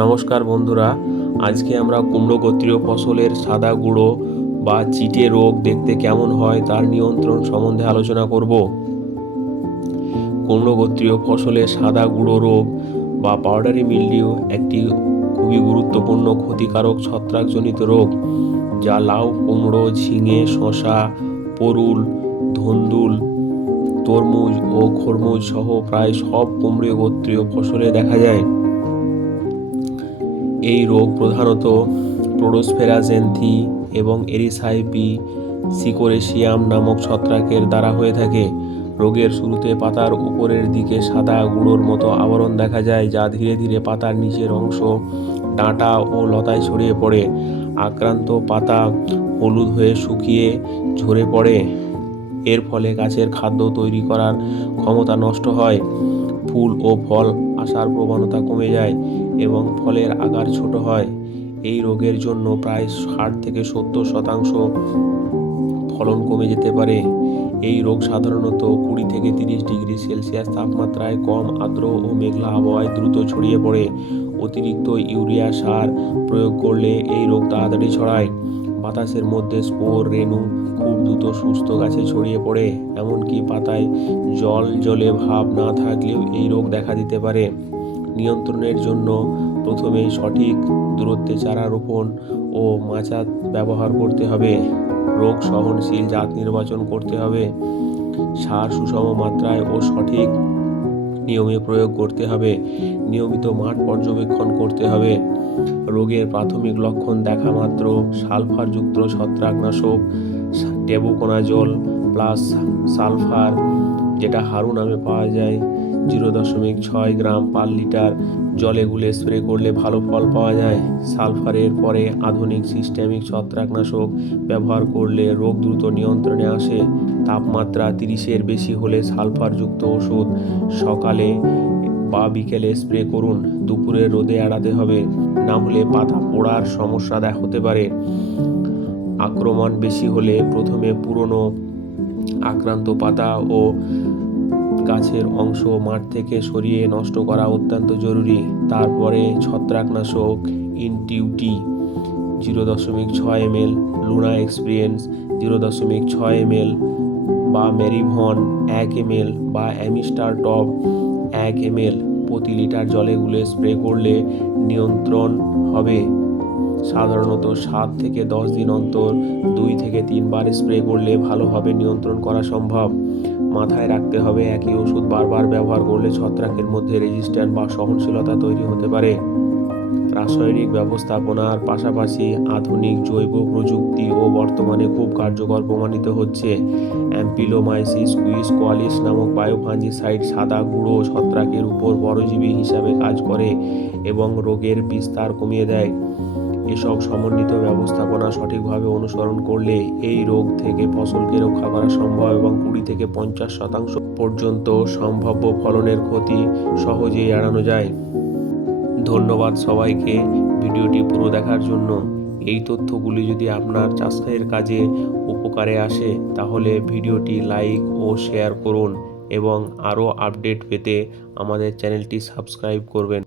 নমস্কার বন্ধুরা, আজকে আমরা কুমড়ো গোত্রীয় ফসলের সাদা গুঁড়ো বা চিটে রোগ দেখতে কেমন হয় তার নিয়ন্ত্রণ সম্বন্ধে আলোচনা করব। কুমড়ো গোত্রীয় ফসলের সাদা গুঁড়ো রোগ বা পাউডারি মিলডিউ একটি খুবই গুরুত্বপূর্ণ ক্ষতিকারক ছত্রাকজনিত রোগ, যা লাউ, কুমড়ো, ঝিঙে, শসা, পরুল, ধুন্দুল, তরমুজ ও খরমুজ সহ প্রায় সব কুমড়ো গোত্রীয় ফসলে দেখা যায়। এই রোগ প্রধানত প্রোটোস্পেরা জ্যান্থি এবং এরিসাইপি সিকোরেশিয়াম নামক ছত্রাকের দ্বারা হয়ে থাকে। রোগের শুরুতে পাতার উপরের দিকে সাদা গুঁড়োর মতো আবরণ দেখা যায়, যা ধীরে ধীরে পাতার নিচের অংশ, ডাঁটা ও লতায় ছড়িয়ে পড়ে। আক্রান্ত পাতা হলুদ হয়ে শুকিয়ে ঝরে পড়ে। এর ফলে গাছের খাদ্য তৈরি করার ক্ষমতা নষ্ট হয়, ফুল ও ফল আসার প্রবণতা কমে যায় এবং ফলের আকার ছোট হয়। এই রোগের জন্য প্রায় 60-70% ফলন কমে যেতে পারে। এই রোগ সাধারণত 20-30 ডিগ্রি সেলসিয়াস তাপমাত্রায়, কম আর্দ্র ও মেঘলা আবহাওয়ায় দ্রুত ছড়িয়ে পড়ে। অতিরিক্ত ইউরিয়া সার প্রয়োগ করলে এই রোগ তাড়াতাড়ি ছড়ায়। বাতাসের মধ্যে স্পোর রেণু খুব দ্রুত সুস্থ গাছে ছড়িয়ে পড়ে, এমনকি পাতায় জলে ভাব না থাকলেও এই রোগ দেখা দিতে পারে। নিয়ন্ত্রণের জন্য প্রথমে সঠিক দূরত্বে চারা রোপণ ও মাচা ব্যবহার করতে হবে। রোগ সহনশীল জাত নির্বাচন করতে হবে। সার সুষম মাত্রায় ও সঠিক নিয়মে প্রয়োগ করতে হবে। নিয়মিত মাঠ পর্যবেক্ষণ করতে হবে। রোগের প্রাথমিক লক্ষণ দেখা মাত্র সালফারযুক্ত ছত্রাকনাশক টেবুকোনাজোল প্লাস সালফার, যেটা হারু নামে পাওয়া যায়, 0.6 গ্রাম পার লিটার জলে গুলে স্প্রে করলে ভালো ফল পাওয়া যায়। সালফারের পরে আধুনিক সিস্টেমিক ছত্রাকনাশক ব্যবহার করলে রোগ দ্রুত নিয়ন্ত্রণে আসে। তাপমাত্রা 30-এর বেশি হলে সালফারযুক্ত ওষুধ সকালে বা বিকেলে স্প্রে করুন। দুপুরে রোদে এড়াতে হবে, না হলে পাতা পোড়ার সমস্যা হতে পারে। আক্রমণ বেশি হলে প্রথমে পুরনো আক্রান্ত পাতা ও গাছের অংশ মাঠ থেকে সরিয়ে নষ্ট করা অত্যন্ত জরুরি। তারপরে ছত্রাকনাশক ইনটিউটি 0.6 ml, লুনা এক্সপিরিয়েন্স 0.6 ml বা মেরিভন 1 ml বা অ্যামিস্টার টপ 1 ml প্রতি লিটার জলে গুলে স্প্রে করলে নিয়ন্ত্রণ হবে। সাধারণত 7-10 দিন অন্তর 2-3 বার স্প্রে করলে ভালোভাবে নিয়ন্ত্রণ করা সম্ভব। মাথায় রাখতে হবে, একই ওষুধ বারবার ব্যবহার করলে ছত্রাকের মধ্যে রেজিস্ট্যান্স বা সহনশীলতা তৈরি হতে পারে। রাসায়নিক ব্যবস্থাপনার পাশাপাশি আধুনিক জৈব প্রযুক্তিও বর্তমানে খুব কার্যকর প্রমাণিত হচ্ছে। অ্যাম্পিলোমাইসিস কুইসকোয়ালিস নামক বায়োফাঞ্জিসাইড সাদা গুঁড়ো ছত্রাকের উপর পরজীবী হিসাবে কাজ করে এবং রোগের বিস্তার কমিয়ে দেয়। এসব সমন্বিত ব্যবস্থাপনা সঠিকভাবে অনুসরণ করলে এই রোগ থেকে ফসলকে রক্ষা করা সম্ভব এবং 20-50% পর্যন্ত সম্ভাব্য ফলনের ক্ষতি সহজেই এড়ানো যায়। ধন্যবাদ সবাইকে ভিডিওটি পুরো দেখার জন্য। এই তথ্যগুলি যদি আপনার চাষের কাজে উপকারে আসে তাহলে ভিডিওটি লাইক ও শেয়ার করুন এবং আরও আপডেট পেতে আমাদের চ্যানেলটি সাবস্ক্রাইব করবেন।